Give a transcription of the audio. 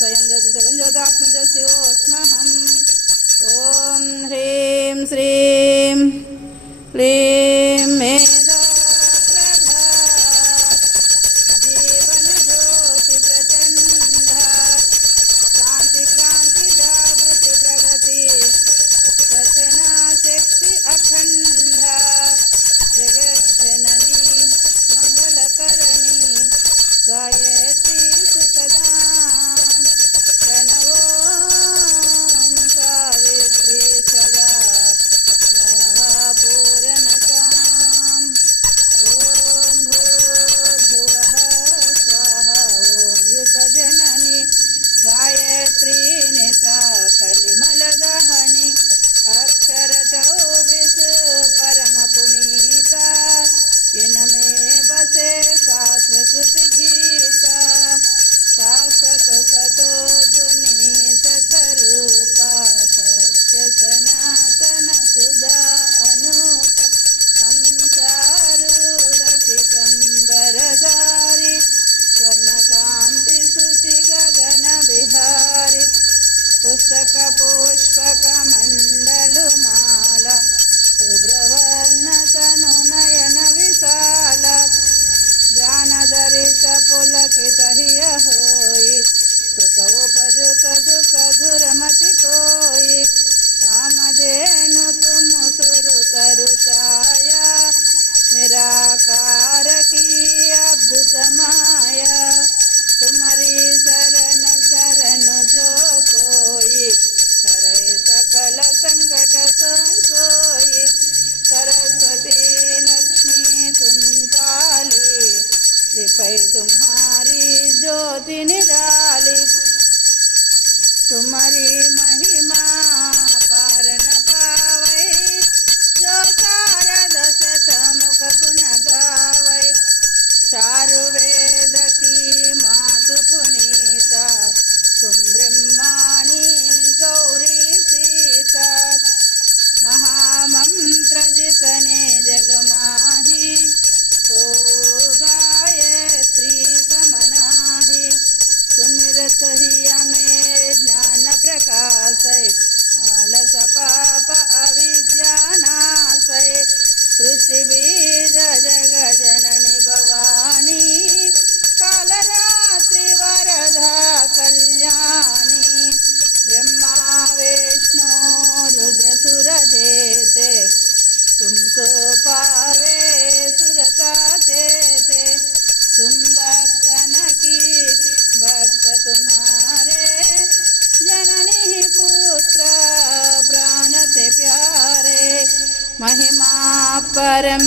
స్వయం జ్యోతి స్వయం జ్యోతాత్మజ్యోత్స్యోస్మహం ఓం హ్రీం శ్రీం హ్రీం ದಿನ परम्